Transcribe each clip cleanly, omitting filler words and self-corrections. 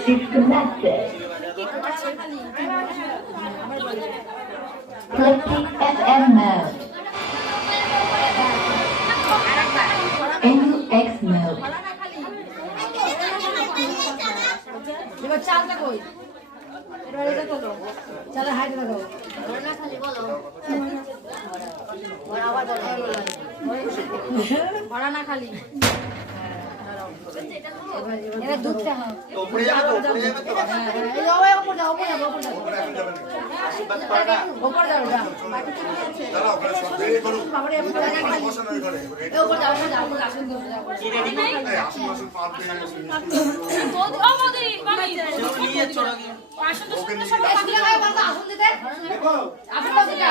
disconnected. Selecting FM mode. NUX mode. এবার চালটা কই এবার এটা তোলো চালের হাইট লাগাও না খালি বলো বড় আবার বড় না খালি এবার দুধটা হয় উপরে যাবে তো উপরে যাবে তো এই ওই উপর যাও উপর যাও উপর যাও আশীর্বাদ পাড়া উপর যাও যাও দাঁড়াও ওখানে সব বেরিয়ে করুন বাবারে বসে নয় ঘরে এই উপর যাও যাও উপর আসুন যাও এই আসুন আসুন পার পেয়ে নিয়ে চলো গিয়ে ওকে নিয়ে এসে লাগাই বলতো আসুন দিতে দেখো আসুন দাও দিটা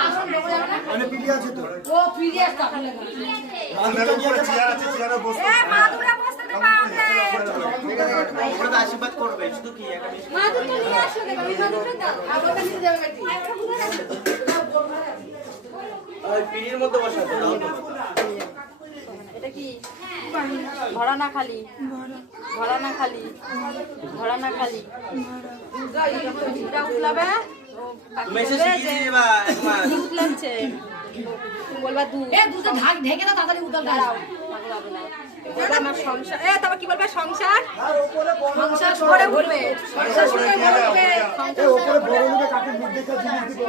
আসুন উপর যাও না মানে পিলি আছে তো ও ফিরে আসতো আপনি লাগা মাদুর উপরে চেয়ার আছে চেয়ারে বসো মাদুরা বসতে পারবে উপরে তো আশীর্বাদ করবে শুধু কি একটা মাদুর তো নিয়ে আসো দেখো মাদুরটা দাও আপনাদের নিতে যাবে বেটি ওই পিলির মধ্যে বসে আছে দাও তো এটা কি ভরা না খালি ভরা না খালি ভরা না খালি এটা উঠলাবে তুমি এসে শিখিয়ে দিবা একবার কি উঠলাচ্ছে বলবা দু এ দুটো ঢাক ঢেকে দাও তাড়াতাড়ি উতল দাও বলবা আমার সংসার তারপর কি বলবা সংসার সংসার করে ঘুরবে সংসার করে ঘুরবে উপরে বড় লোকে কাকে মুখ দেখে জিনিস দিব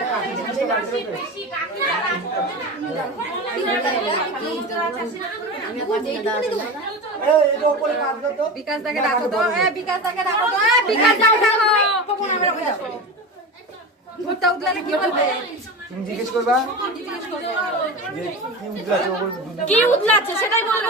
এই এটা উপরে কাটবে তো বিকাশ দাকে ডাকো তো বিকাশ দাকে ডাকো তো বিকাশ দাও ডাকো ভূতটা উঠলে কি বলবে তুমি জিজ্ঞেস করবা কি জিজ্ঞেস করবে যে কি উঠলা আছে ওপরে কি উঠলাচ্ছে সেটাই বলো